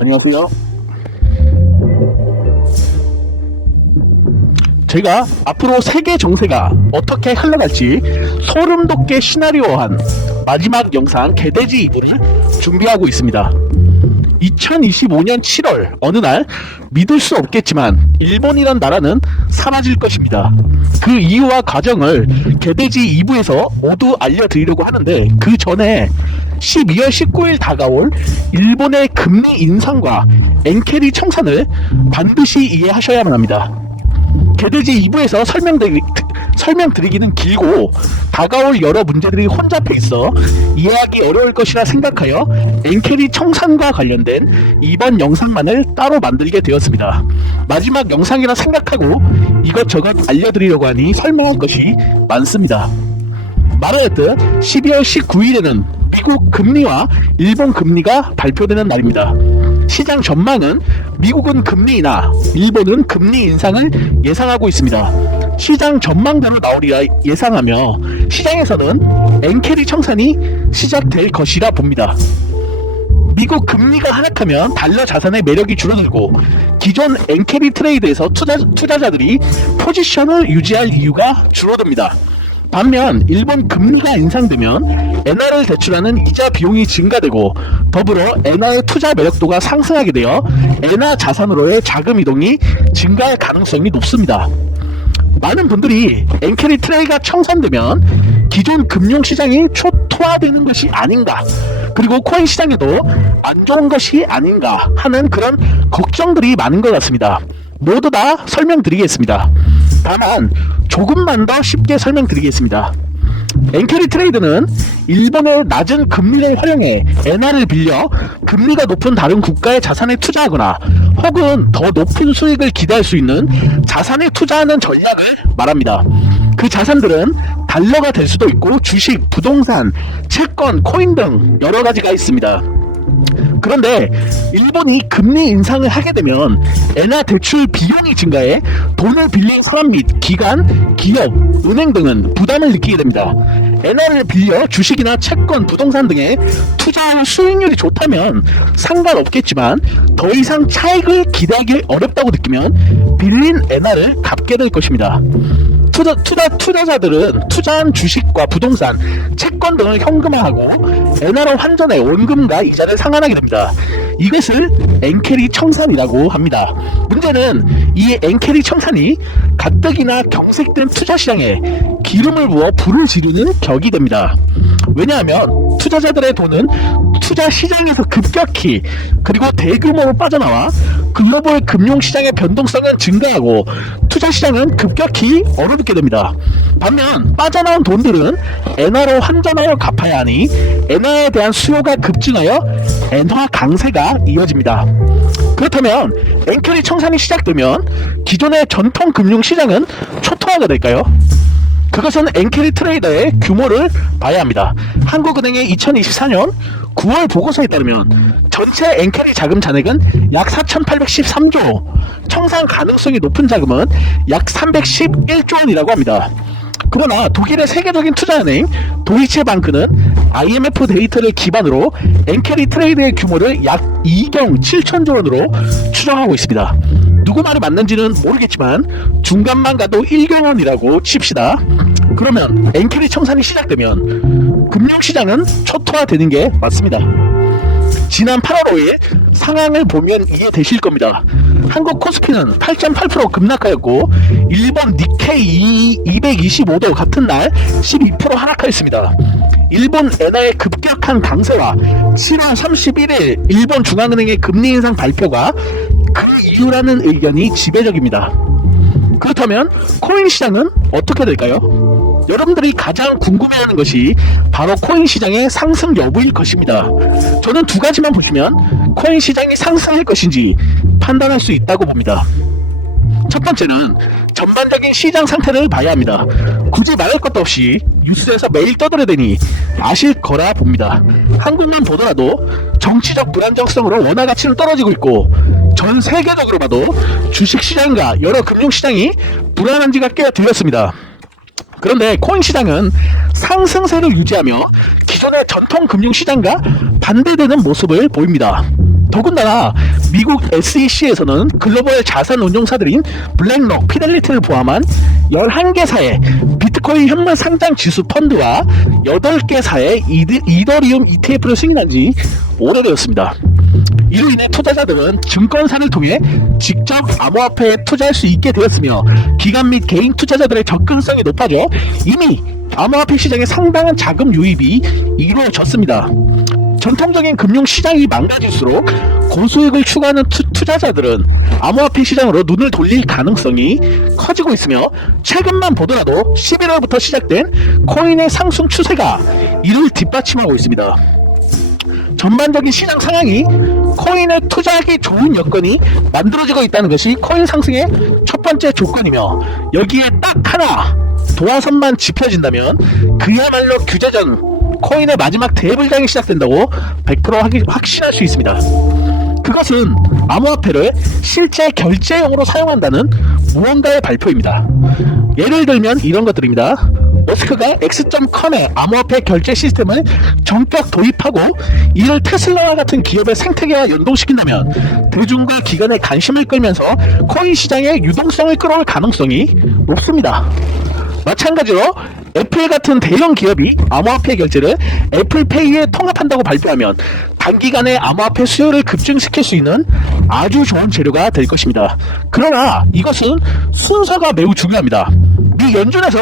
안녕하세요. 제가 앞으로 세계 정세가 어떻게 흘러갈지 소름 돋게 시나리오한 마지막 영상 개돼지 2부를 준비하고 있습니다. 2025년 7월 어느 날 믿을 수 없겠지만 일본이란 나라는 사라질 것입니다. 그 이유와 과정을 개돼지 2부에서 모두 알려드리려고 하는데, 그 전에 12월 19일 다가올 일본의 금리 인상과 엔캐리 청산을 반드시 이해하셔야만 합니다. 개돼지 2부에서 설명드리기는 길고 다가올 여러 문제들이 혼잡해 있어 이해하기 어려울 것이라 생각하여 엔캐리 청산과 관련된 이번 영상만을 따로 만들게 되었습니다. 마지막 영상이라 생각하고 이것저것 알려드리려고 하니 설명할 것이 많습니다. 말하였듯 12월 19일에는 미국 금리와 일본 금리가 발표되는 날입니다. 시장 전망은 미국은 금리 인하, 일본은 금리 인상을 예상하고 있습니다. 시장 전망대로 나오리라 예상하며 시장에서는 엔캐리 청산이 시작될 것이라 봅니다. 미국 금리가 하락하면 달러 자산의 매력이 줄어들고 기존 엔캐리 트레이드에서 투자자들이 포지션을 유지할 이유가 줄어듭니다. 반면 일본 금리가 인상되면 엔화를 대출하는 이자 비용이 증가되고 더불어 엔화의 투자 매력도가 상승하게 되어 엔화 자산으로의 자금 이동이 증가할 가능성이 높습니다. 많은 분들이 엔캐리 트레이가 청산되면 기존 금융시장이 초토화되는 것이 아닌가, 그리고 코인 시장에도 안 좋은 것이 아닌가 하는 그런 걱정들이 많은 것 같습니다. 모두 다 설명드리겠습니다. 다만 조금만 더 쉽게 설명드리겠습니다. 엔캐리 트레이드는 일본의 낮은 금리를 활용해 엔화를 빌려 금리가 높은 다른 국가의 자산에 투자하거나 혹은 더 높은 수익을 기대할 수 있는 자산에 투자하는 전략을 말합니다. 그 자산들은 달러가 될 수도 있고 주식, 부동산, 채권, 코인 등 여러 가지가 있습니다. 그런데 일본이 금리 인상을 하게 되면 엔화 대출 비용이 증가해 돈을 빌린 사람 및 기관, 기업, 은행 등은 부담을 느끼게 됩니다. 엔화를 빌려 주식이나 채권, 부동산 등에 투자할 수익률이 좋다면 상관없겠지만 더 이상 차익을 기대하기 어렵다고 느끼면 빌린 엔화를 갚게 될 것입니다. 투자자들은 투자한 주식과 부동산, 채권 등을 현금화하고 엔화로 환전해 원금과 이자를 상환하게 됩니다. 이것을 엔캐리 청산이라고 합니다. 문제는 이 엔캐리 청산이 가뜩이나 경색된 투자시장에 기름을 부어 불을 지르는 격이 됩니다. 왜냐하면 투자자들의 돈은 투자시장에서 급격히 그리고 대규모로 빠져나와 글로벌 금융시장의 변동성은 증가하고 투자시장은 급격히 얼어붙게 됩니다. 반면 빠져나온 돈들은 엔화로 환전하여 갚아야 하니 엔화에 대한 수요가 급증하여 엔화 강세가 이어집니다. 그렇다면 엔캐리 청산이 시작되면 기존의 전통 금융시장은 초토화가 될까요? 그것은 엔캐리 트레이더의 규모를 봐야 합니다. 한국은행의 2024년 9월 보고서에 따르면 전체 엔캐리 자금 잔액은 약 4,813조, 청산 가능성이 높은 자금은 약 311조 원이라고 합니다. 그러나 독일의 세계적인 투자은행 도이체방크는 IMF 데이터를 기반으로 엔캐리 트레이드의 규모를 약 2경 7천조 원으로 추정하고 있습니다. 누구 말이 맞는지는 모르겠지만 중간만 가도 1경원이라고 칩시다. 그러면 엔캐리 청산이 시작되면 금융시장은 초토화되는 게 맞습니다. 지난 8월 5일 상황을 보면 이해되실 겁니다. 한국 코스피는 8.8% 급락하였고 일본 니케이 225도 같은 날 12% 하락하였습니다. 일본 엔화의 급격한 강세와 7월 31일 일본 중앙은행의 금리 인상 발표가 그 이유라는 의견이 지배적입니다. 그렇다면 코인 시장은 어떻게 될까요? 여러분들이 가장 궁금해하는 것이 바로 코인 시장의 상승 여부일 것입니다. 저는 두 가지만 보시면 코인 시장이 상승할 것인지 판단할 수 있다고 봅니다. 첫 번째는 전반적인 시장 상태를 봐야 합니다. 굳이 말할 것도 없이 뉴스에서 매일 떠들어대니 아실 거라 봅니다. 한국만 보더라도 정치적 불안정성으로 원화 가치는 떨어지고 있고 전 세계적으로 봐도 주식시장과 여러 금융시장이 불안한 지가 꽤 되었습니다. 그런데 코인 시장은 상승세를 유지하며 기존의 전통 금융시장과 반대되는 모습을 보입니다. 더군다나 미국 SEC에서는 글로벌 자산 운용사들인 블랙록, 피델리티를 포함한 11개사의 비트코인 현물 상장 지수 펀드와 8개사의 이더리움 ETF를 승인한 지 오래되었습니다. 이로 인해 투자자들은 증권사를 통해 직접 암호화폐에 투자할 수 있게 되었으며 기관 및 개인 투자자들의 접근성이 높아져 이미 암호화폐 시장에 상당한 자금 유입이 이루어졌습니다. 전통적인 금융시장이 망가질수록 고수익을 추구하는 투자자들은 암호화폐 시장으로 눈을 돌릴 가능성이 커지고 있으며 최근만 보더라도 11월부터 시작된 코인의 상승 추세가 이를 뒷받침하고 있습니다. 전반적인 시장 상황이 코인에 투자하기 좋은 여건이 만들어지고 있다는 것이 코인 상승의 첫 번째 조건이며 여기에 딱 하나 도화선만 짚어진다면 그야말로 규제 전 코인의 마지막 대불장이 시작된다고 100% 확신할 수 있습니다. 그것은 암호화폐를 실제 결제용으로 사용한다는 무언가의 발표입니다. 예를 들면 이런 것들입니다. 머스크가 X.com의 암호화폐 결제 시스템을 전격 도입하고 이를 테슬라와 같은 기업의 생태계와 연동시킨다면 대중과 기관의 관심을 끌면서 코인 시장의 유동성을 끌어올 가능성이 높습니다. 마찬가지로 애플 같은 대형 기업이 암호화폐 결제를 애플페이에 통합한다고 발표하면 단기간에 암호화폐 수요를 급증시킬 수 있는 아주 좋은 재료가 될 것입니다. 그러나 이것은 순서가 매우 중요합니다. 미 연준에서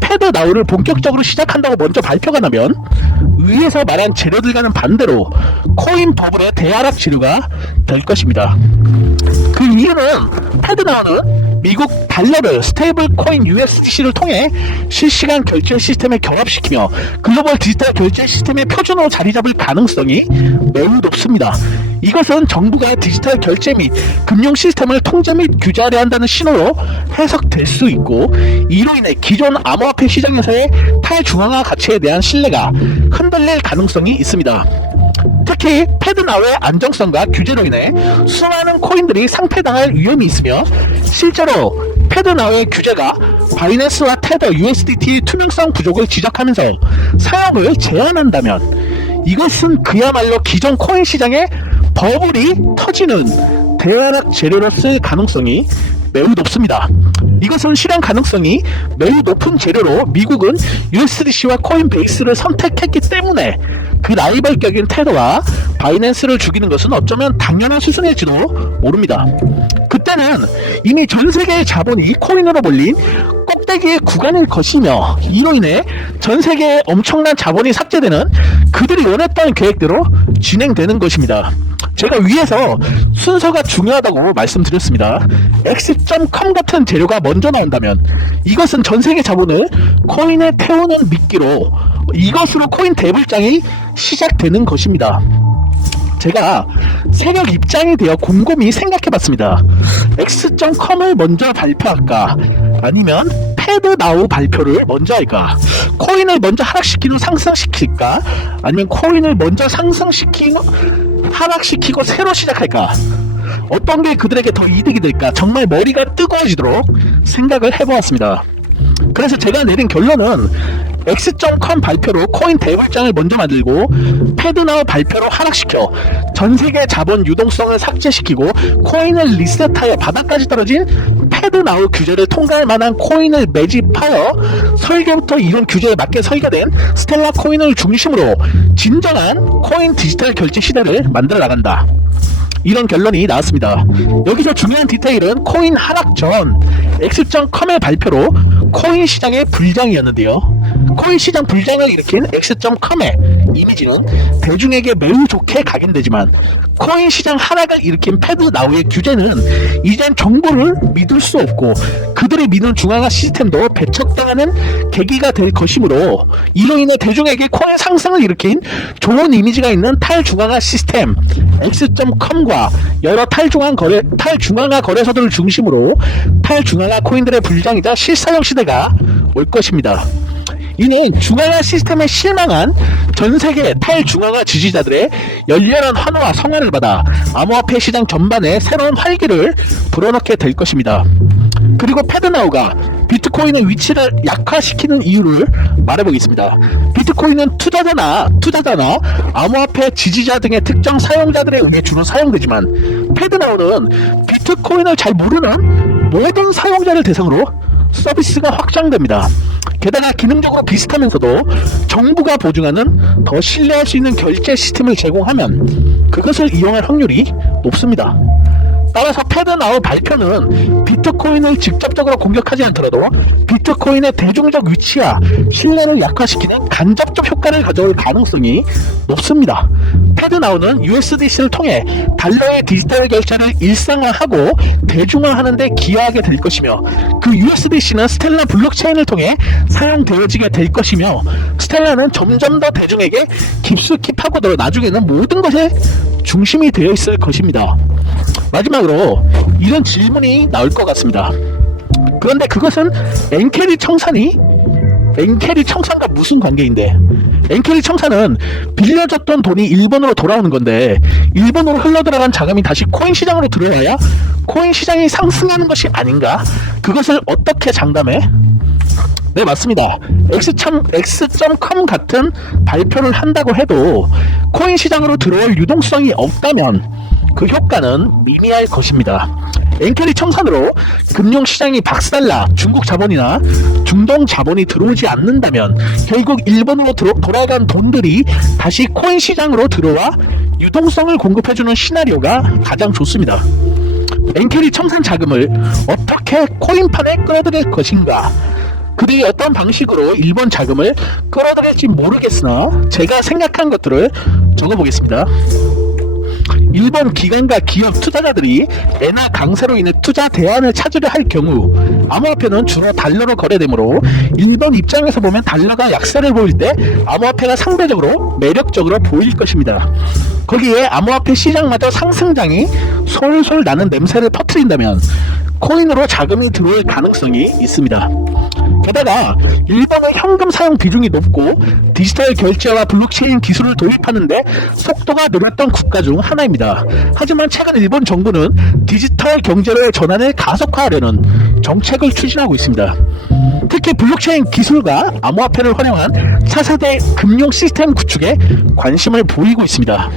패드 나우를 본격적으로 시작한다고 먼저 발표가 나면 위에서 말한 재료들과는 반대로 코인 버블의 대하락 재료가 될 것입니다. 그 이유는 패드 나우는 미국 달러를 스테이블 코인 USDC를 통해 실시간 결제 시스템에 결합시키며 글로벌 디지털 결제 시스템의 표준으로 자리 잡을 가능성이 매우 높습니다. 이것은 정부가 디지털 결제 및 금융 시스템을 통제 및 규제하려 한다는 신호로 해석될 수 있고 이로 인해 기존 암호화폐 시장에서의 탈중앙화 가치에 대한 신뢰가 흔들릴 가능성이 있습니다. 특히 패드나우의 안정성과 규제로 인해 수많은 코인들이 상폐당할 위험이 있으며 실제로 패드나우의 규제가 바이낸스와 테더, USDT의 투명성 부족을 지적하면서 사용을 제한한다면 이것은 그야말로 기존 코인 시장에 버블이 터지는 대하락 재료로 쓸 가능성이 매우 높습니다. 이것은 실현 가능성이 매우 높은 재료로 미국은 USDC와 코인베이스를 선택했기 때문에 그 라이벌격인 테더와 바이낸스를 죽이는 것은 어쩌면 당연한 수순일지도 모릅니다. 그때는 이미 전 세계의 자본이 코인으로 몰린 꼭대기의 구간일 것이며 이로 인해 전 세계에 엄청난 자본이 삭제되는 그들이 원했던 계획대로 진행되는 것입니다. 제가 위에서 순서가 중요하다고 말씀드렸습니다. X.com 같은 재료가 먼저 나온다면 이것은 전 세계 자본을 코인에 태우는 미끼로 이것으로 코인 대불장이 시작되는 것입니다. 제가 세력 입장이 되어 곰곰이 생각해봤습니다. X.com을 먼저 발표할까? 아니면 패드나우 발표를 먼저 할까? 코인을 먼저 하락시키고 상승시킬까? 아니면 코인을 먼저 상승시키고 하락시키고 새로 시작할까? 어떤 게 그들에게 더 이득이 될까? 정말 머리가 뜨거워지도록 생각을 해보았습니다. 그래서 제가 내린 결론은 X.com 발표로 코인 대불장을 먼저 만들고 패드나우 발표로 하락시켜 전세계 자본 유동성을 삭제시키고 코인을 리셋하여 바닥까지 떨어진 패드나우 규제를 통과할 만한 코인을 매집하여 설계부터 이런 규제에 맞게 설계된 스텔라 코인을 중심으로 진정한 코인 디지털 결제 시대를 만들어 나간다. 이런 결론이 나왔습니다. 여기서 중요한 디테일은 코인 하락 전 X.com의 발표로 코인 시장의 불장이었는데요. 코인 시장 불장을 일으킨 X.com의 이미지는 대중에게 매우 좋게 각인되지만 코인 시장 하락을 일으킨 패드나우의 규제는 이젠 정부를 믿을 수 없고 그들이 믿는 중앙화 시스템도 배척당하는 계기가 될 것이므로 이로 인해 대중에게 코인 상승을 일으킨 좋은 이미지가 있는 탈중앙화 시스템 X.com과 여러 탈중앙화 거래소들을 중심으로 탈중앙화 코인들의 불장이자 실사용 시대가 올 것입니다. 이는 중앙화 시스템에 실망한 전세계 탈중앙화 지지자들의 열렬한 환호와 성화를 받아 암호화폐 시장 전반에 새로운 활기를 불어넣게 될 것입니다. 그리고 패드나우가 비트코인의 위치를 약화시키는 이유를 말해보겠습니다. 비트코인은 투자자나 암호화폐 지지자 등의 특정 사용자들에 의해 주로 사용되지만 패드나우는 비트코인을 잘 모르는 모든 사용자를 대상으로 서비스가 확장됩니다. 게다가 기능적으로 비슷하면서도 정부가 보증하는 더 신뢰할 수 있는 결제 시스템을 제공하면 그것을 이용할 확률이 높습니다. 따라서 패드나우 발표는 비트코인을 직접적으로 공격하지 않더라도 비트코인의 대중적 위치와 신뢰를 약화시키는 간접적 효과를 가져올 가능성이 높습니다. 패드나우는 USDC를 통해 달러의 디지털 결제를 일상화하고 대중화하는 데 기여하게 될 것이며 그 USDC는 스텔라 블록체인을 통해 사용되어지게 될 것이며 스텔라는 점점 더 대중에게 깊숙이 파고들어 나중에는 모든 것의 중심이 되어 있을 것입니다. 마지막으로 이런 질문이 나올 것 같습니다. 그런데 그것은 엔캐리 청산과 무슨 관계인데? 엔캐리 청산은 빌려줬던 돈이 일본으로 돌아오는 건데 일본으로 흘러들어간 자금이 다시 코인 시장으로 들어와야 코인 시장이 상승하는 것이 아닌가? 그것을 어떻게 장담해? 네, 맞습니다. X.com 같은 발표를 한다고 해도 코인 시장으로 들어올 유동성이 없다면 그 효과는 미미할 것입니다. 엔캐리 청산으로 금융시장이 박살나 중국 자본이나 중동 자본이 들어오지 않는다면 결국 일본으로 돌아간 돈들이 다시 코인 시장으로 들어와 유동성을 공급해주는 시나리오가 가장 좋습니다. 엔캐리 청산 자금을 어떻게 코인판에 끌어들일 것인가? 그들이 어떤 방식으로 일본 자금을 끌어들일지 모르겠으나 제가 생각한 것들을 적어보겠습니다. 일본 기관과 기업 투자자들이 엔화 강세로 인해 투자 대안을 찾으려 할 경우 암호화폐는 주로 달러로 거래되므로 일본 입장에서 보면 달러가 약세를 보일 때 암호화폐가 상대적으로 매력적으로 보일 것입니다. 거기에 암호화폐 시장마저 상승장이 솔솔 나는 냄새를 퍼뜨린다면 코인으로 자금이 들어올 가능성이 있습니다. 게다가 일본의 현금 사용 비중이 높고 디지털 결제와 블록체인 기술을 도입하는데 속도가 느렸던 국가 중 하나입니다. 하지만 최근 일본 정부는 디지털 경제로의 전환을 가속화하려는 정책을 추진하고 있습니다. 특히 블록체인 기술과 암호화폐를 활용한 차세대 금융 시스템 구축에 관심을 보이고 있습니다.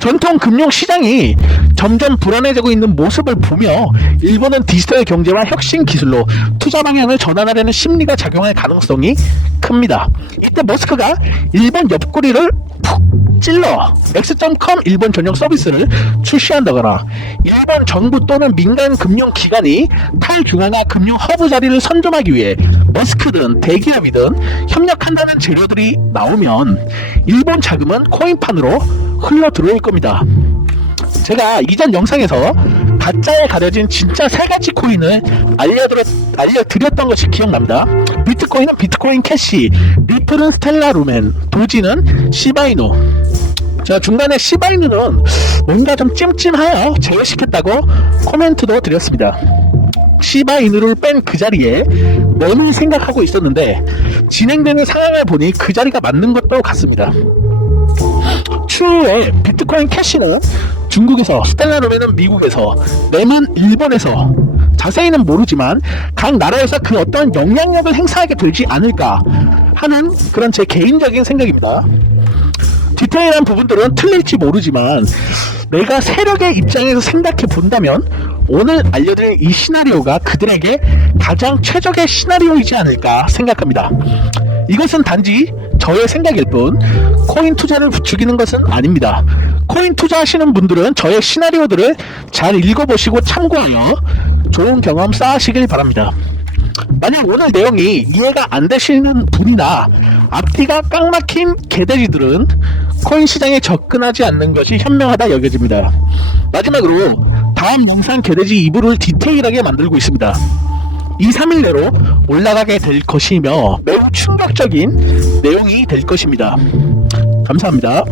전통 금융 시장이 점점 불안해지고 있는 모습을 보며 일본은 디지털 경제와 혁신 기술로 투자 방향을 전환하려는 심리가 작용할 가능성이 큽니다. 이때 머스크가 일본 옆구리를 푹 찔러 X.com 일본 전용 서비스를 출시한다거나 일본 정부 또는 민간 금융 기관이 탈중앙화 금융 허브 자리를 선점하기 위해 머스크든 대기업이든 협력한다는 재료들이 나오면 일본 자금은 코인판으로 흘러 들어올 겁니다. 제가 이전 영상에서 가짜에 가려진 진짜 세 가지 코인을 알려드렸던 것이 기억납니다. 비트코인은 비트코인 캐시, 리플은 스텔라 루멘, 도지는 시바이누. 제가 중간에 시바이누는 뭔가 좀 찜찜하여 제외시켰다고 코멘트도 드렸습니다. 시바이누를 뺀 그 자리에 너무 생각하고 있었는데 진행되는 상황을 보니 그 자리가 맞는 것도 같습니다. 추후에 비트코인 캐시는 중국에서, 스텔라 루멘은 미국에서, 램은 일본에서, 자세히는 모르지만 각 나라에서 그 어떤 영향력을 행사하게 되지 않을까 하는 그런 제 개인적인 생각입니다. 디테일한 부분들은 틀릴지 모르지만 내가 세력의 입장에서 생각해 본다면 오늘 알려드릴 이 시나리오가 그들에게 가장 최적의 시나리오이지 않을까 생각합니다. 이것은 단지 저의 생각일 뿐 코인 투자를 부추기는 것은 아닙니다. 코인 투자하시는 분들은 저의 시나리오들을 잘 읽어보시고 참고하여 좋은 경험 쌓으시길 바랍니다. 만약 오늘 내용이 이해가 안 되시는 분이나 앞뒤가 꽉 막힌 개돼지들은 코인 시장에 접근하지 않는 것이 현명하다 여겨집니다. 마지막으로 다음 영상 개돼지 2부를 디테일하게 만들고 있습니다. 2-3일 내로 올라가게 될 것이며 매우 충격적인 내용이 될 것입니다. 감사합니다.